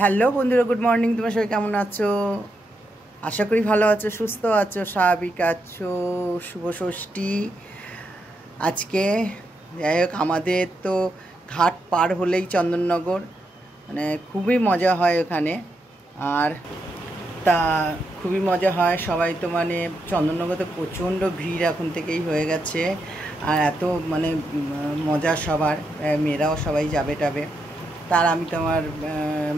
Hello বন্ধুরা, good morning. তোমরা সবাই কেমন আছো? আশা করি ভালো আছো, সুস্থ আছো, স্বাভাবিক আছো। শুভ ষষ্ঠী আজকে। যাই হোক, আমাদের তো ঘাট পার হলেই চন্দননগর, মানে খুবই মজা হয় ওখানে। আর তা খুবই মজা হয়। সবাই তো মানে চন্দননগরে তো প্রচণ্ড ভিড় এখন থেকেই হয়ে গেছে। আর এত মানে মজা সবার, মেয়েরাও সবাই যাবে টাবে। তার আমি তো আমার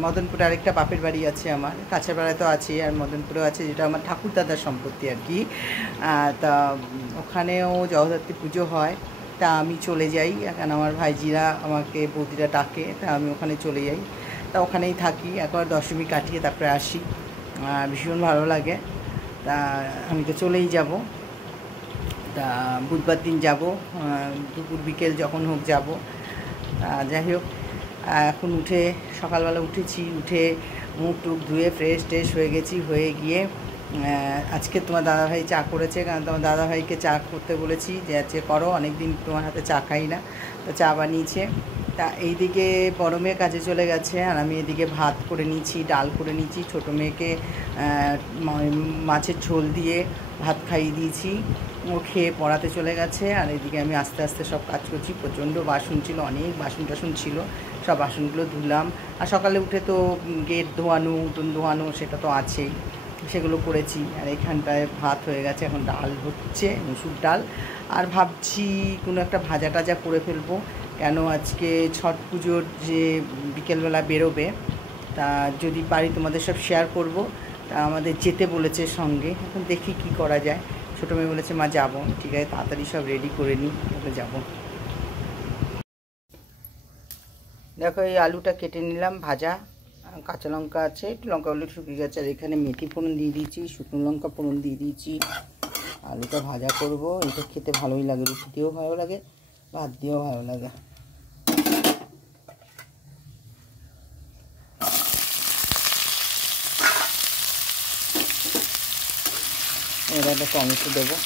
মদনপুরে আরেকটা বাপের বাড়ি আছে, আমার কাছের পাড়ায় তো আছে, আর মদনপুরেও আছে, যেটা আমার ঠাকুরদাদার সম্পত্তি আর কি। তা ওখানেও জগদ্ধাত্রী পুজো হয়। তা আমি চলে যাই, এখন আমার ভাইজিরা আমাকে বৌদিরা ডাকে, তা আমি ওখানে চলে যাই। তা ওখানেই থাকি, একবার দশমী কাটিয়ে তারপরে আসি। ভীষণ ভালো লাগে। তা আমি তো চলেই যাব। তা বুধবার দিন যাব, দুপুর বিকেল যখন হোক যাব। যাই হোক, এখন উঠে সকালবেলা উঠেছি, উঠে মুখ টুক ধুয়ে ফ্রেশ ট্রেশ হয়ে গেছি। হয়ে গিয়ে আজকে তোমার দাদাভাই চা করেছে, কারণ তোমার দাদাভাইকে চা করতে বলেছি যে আজকে করো, অনেক দিন তোমার হাতে চা খাই না। তো চা বানিয়েছে। তা এইদিকে বড় মেয়ে কাজে চলে গেছে, আর আমি এদিকে ভাত করে নিয়েছি, ডাল করে নিয়েছি। ছোটো মেয়েকে মাছের ঝোল দিয়ে ভাত খাইয়ে দিয়েছি, ও খেয়ে পড়াতে চলে গেছে। আর এদিকে আমি আস্তে আস্তে সব কাজ করছি। প্রচণ্ড বাসন ছিল, অনেক বাসন টাসন ছিল, সব বাসনগুলো ধুলাম। আর সকালে উঠে তো গেট ধোয়ানো, উঠোন ধোয়ানো, সেটা তো আছেই, সেগুলো করেছি। আর এখানটায় ভাত হয়ে গেছে, এখন ডাল হচ্ছে, মুসুর ডাল। আর ভাবছি কোনো একটা ভাজা টাজা করে ফেলবো, কেন আজকে ছট পুজোর যে বিকেলবেলা বেরোবে, তা যদি পারি তোমাদের সব শেয়ার করব। তা আমাদের যেতে বলেছে সঙ্গে, এখন দেখি কি করা যায়। ছোটো মেয়ে বলেছে মা যাবো, ঠিক আছে তাড়াতাড়ি সব রেডি করে নিই, তারপরে যাবো। দেখো, এই আলুটা কেটে নিলাম, ভাজা। কাঁচা লঙ্কা আছে, একটু লঙ্কাগুলো শুকিয়ে গেছে। আর এখানে মেথি ফোড়ন দিয়ে দিয়েছি, শুকনো লঙ্কা ফোড়ন দিয়ে দিয়েছি। আলুটা ভাজা করব। এটা খেতে ভালোই লাগে, রুটি দিয়েও ভালো লাগে, ভাত দিয়েও ভালো লাগে। এবার একটা টমেটো দেবো।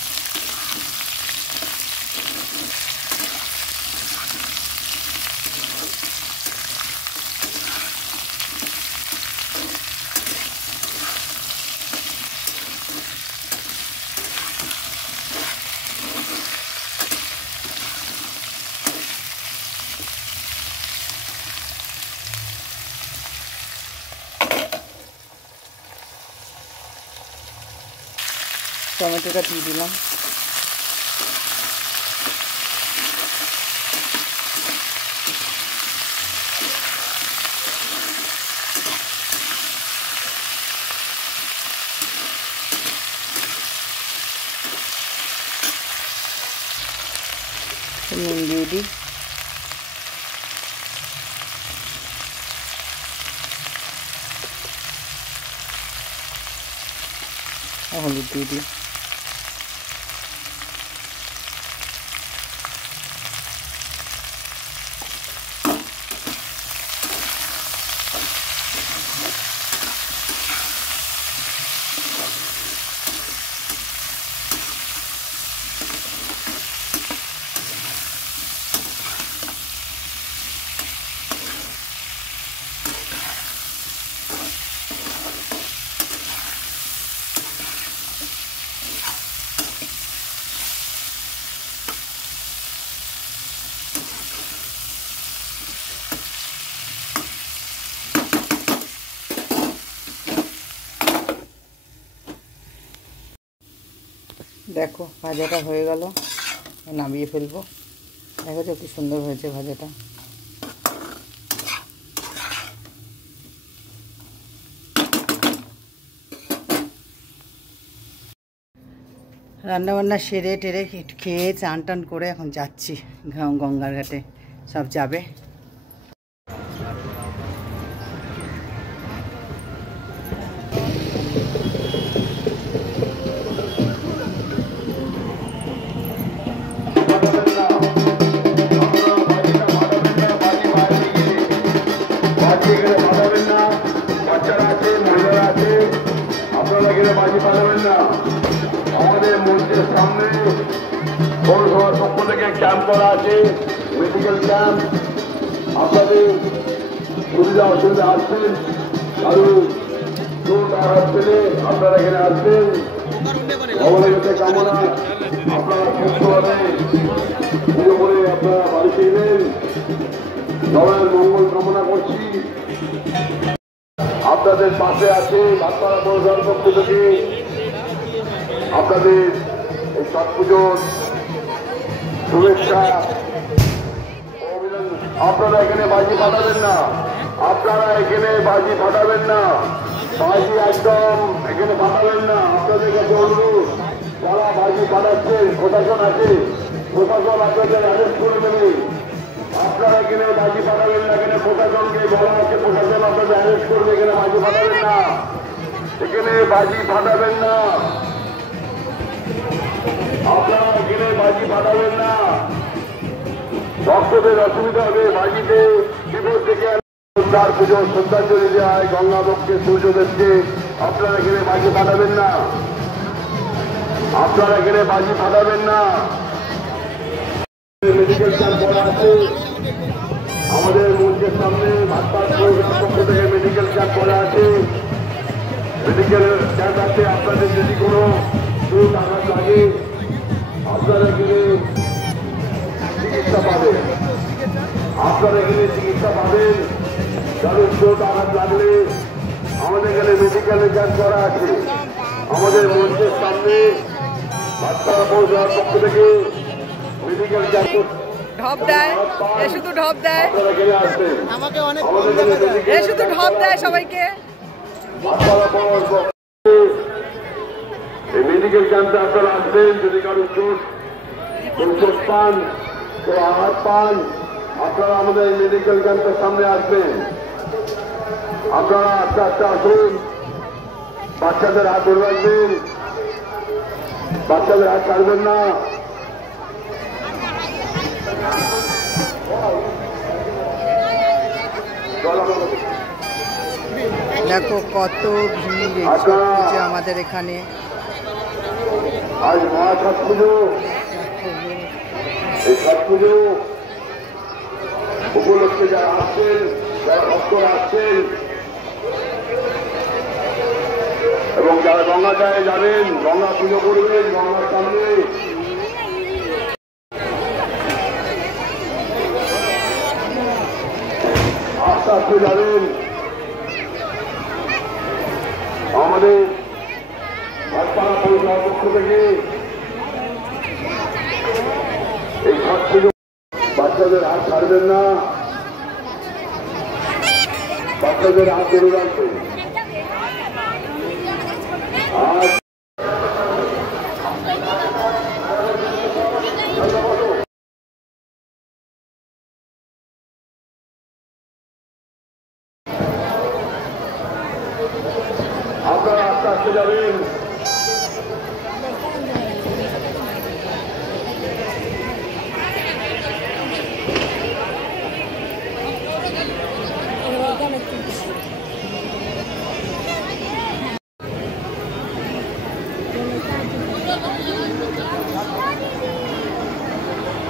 টমেটোটা দিয়ে দিলাম। নুন দিয়ে দিই। হলুদ দিয়ে দিই। দেখো ভাজাটা হয়ে গেল, নামিয়ে ফেলবো। দেখো তো কি সুন্দর হয়েছে ভাজাটা। রান্নাবান্না সেরে টেরে খেয়ে চান টান করে এখন যাচ্ছি গঙ্গার ঘাটে, সব যাবে। আমাদের মন্দিরের সামনে পৌরসভার পক্ষ থেকে ক্যাম্প করা আছে, মেডিকেল ক্যাম্প। আপনাদের সুবিধা অসুবিধা আসছেন, দারুণ জোর আঘাত পেলে আপনারা এখানে আসবেন। ভগবানের কাছে কামনা আপনারা সুস্থভাবে পুজো করে আপনারা বাড়িতে এলেন। সবার মঙ্গল কামনা করছি। আপনাদের পাশে আছে ভাতপাড়া পৌরসভার পক্ষ থেকে আপনাদের এই ছট পুজোর শুভেচ্ছা অভিনন্দন। আপনারা এখানে বাজি ফাটাবেন না, আপনারা এখানে বাজি ফাটাবেন না, বাজি একদম এখানে ফাটাবেন না। আপনাদের কাছে অনুরোধ, যারা বাজি ফাটাচ্ছে প্রশাসন আছে, প্রশাসন আপনাদের অ্যারেস্ট করে দেবে। আপনারা এখানে বাজি ফাটাবেন না, এখানে প্রশাসনকে বলা আছে, প্রশাসন আপনাদের অ্যারেস্ট করবে। এখানে বাজি ফাটাবেন না, এখানে বাজি ফাটাবেন না, আপনারা এখানে বাজি ফাটাবেন না। ভক্তদের অসুবিধা হবে। বাজিতে বিপদ থেকে সন্ধ্যার পুজো শ্রদ্ধাঞ্জলি দেওয়া হয় গঙ্গাবক্ষে সূর্যদেবকে। আপনারা এখানে বাজি ফাটাবেন না, আপনারা এখানে বাজি ফাটাবেন না। মেডিকেল ক্যাম্প করা আছে আমাদের মঞ্চের সামনে, ভাতপাড়া পৌরসভার পক্ষ থেকে মেডিকেল ক্যাম্প করা আছে। মেডিকেল ক্যাম্প আছে, আপনাদের যদি কোনো চোট আঘাত লাগে আপনারা এখানে চিকিৎসা পাবেন। আপনারা এখানে চিকিৎসা পাবেন। কারণ চোট আঘাত লাগলে আমাদের এখানে মেডিকেল ক্যাম্প করা আছে আমাদের মঞ্চের সামনে, ভাতপাড়া পৌরসভার পক্ষ থেকে মেডিকেল ক্যাম্প। ঢপ দেয়, এ শুধু ঢপ দেয়, আপনারা এখানে আসবেন। আমাকে অনেক এ শুধু ঢপ দেয় সবাইকে। এই মেডিকেল ক্যাম্পে আপনারা আসবেন। যদি কারো চোট পান, কেউ আঘাত পান, আপনারা আমাদের মেডিকেল ক্যাম্পের সামনে আসবেন। আপনারা আস্তে আস্তে আসুন। বাচ্চাদের হাত ধরে রাখবেন, বাচ্চাদের হাত ছাড়বেন না। দেখো কত ভিড় এই ছট পুজো আমাদের এখানে। আজ মহা ছট পুজো, এই ছট পুজো উপলক্ষে যারা আসছেন, যারা ভক্তরা আসছেন এবং যারা গঙ্গাটায় যাবেন, গঙ্গা পুজো করবেন গঙ্গার সামনে, আস্তে আস্তে যাবেন। আমাদের ভাতপাড়া পৌরসভার পক্ষ থেকে এই ছট পুজো, বাচ্চাদের হাত ছাড়বেন না, বাচ্চাদের হাত ধরে রাখবেন। আর আপনারা আস্তে আস্তে যাবেন।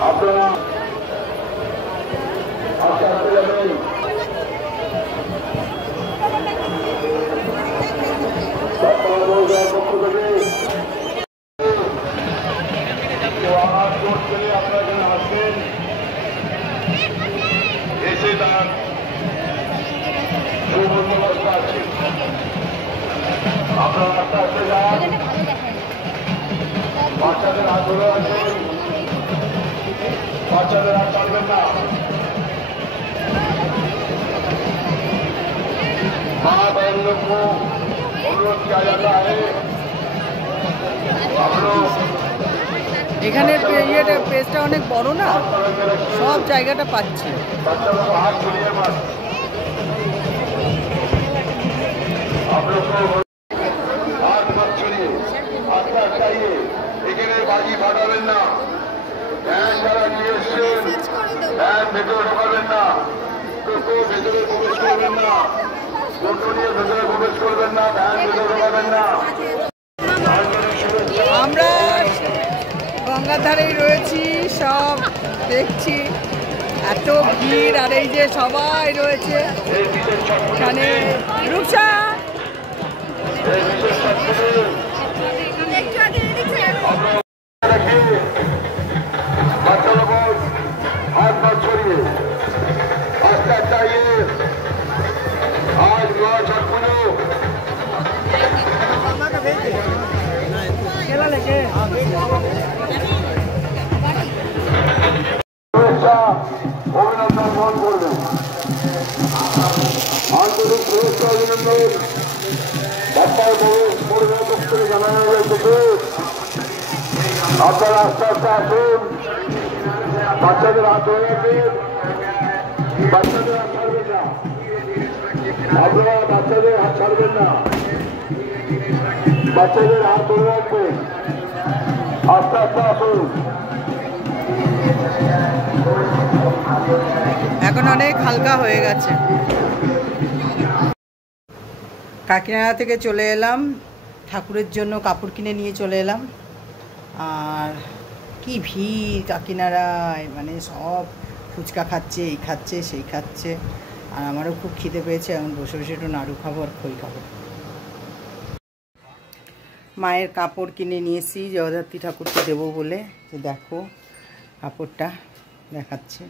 আপনারা আস্তে আস্তে যাবেন। ভাতপাড়া পৌরসভার পক্ষ থেকে কেউ আঘাত চোট পেলে আপনারা এখানে আসবেন, এসে তার সুবন্দোবস্ত আছে। আপনারা আস্তে আস্তে যান, বাচ্চাদের হাত ধরে আসবেন, বাচ্চাদের হাত ছাড়বেন না। माँ बहन लोग को अनुरोध किया जाता है, हम लोग এখানে ইয়েটা পেজটা অনেক বড় না, সব জায়গাটা পাচ্ছি। बच्चों को हाथ छुड़िए मत। आप लोग को हाथ मत छुड़िए, हाथ का चाहिए। এখানে বাজি ফাটাবেন না, ভ্যান যারা নিয়ে এসছেন ভ্যান ভেতরে ঢোকাবেন না, টোটো ভেতরে প্রবেশ করবেন না, টোটো নিয়ে ভেতরে প্রবেশ করবেন না, ভ্যান ভেতরে ঢোকাবেন না। আমরা গঙ্গার ধারেই রয়েছি, সব দেখছি, এত ভিড়। আর এই যে সবাই রয়েছে মানে রূপসা हाथ मत छोड़िए रास्ता चाहिए आज गोवा छठपुनो शुभेच्छा अभिनंदन ग्रहण করবেন আন্তরিক শুভেচ্ছা অভিনন্দন বাপ্পার পরিবার পক্ষ থেকে জানানো হয়েছে আপনারা আস্তে আস্তে আসুন বাচ্চাদের হাত ধরে রাখবেন বাচ্চাদের হাত ছাড়বেন না আপনারা বাচ্চাদের হাত ছাড়বেন না বাচ্চাদের হাত ধরে রাখবেন আস্তে আস্তে আসুন এখন অনেক হালকা হয়ে গেছে কাকিনাড়া থেকে চলে এলাম ঠাকুরের জন্য কাপড় কিনে নিয়ে চলে এলাম আর কি ভিড় কাকিনাড়ায় মানে সব ফুচকা খাচ্ছে এই খাচ্ছে সেই খাচ্ছে আর আমারও খুব খিদে পেয়েছে এখন বসে বসে একটু নাড়ু খাবো আর খই খাবো মায়ের কাপড় কিনে নিয়েছি জগদ্ধাত্রী ঠাকুরকে দেবো বলে যে দেখো কাপড়টা দেখাচ্ছে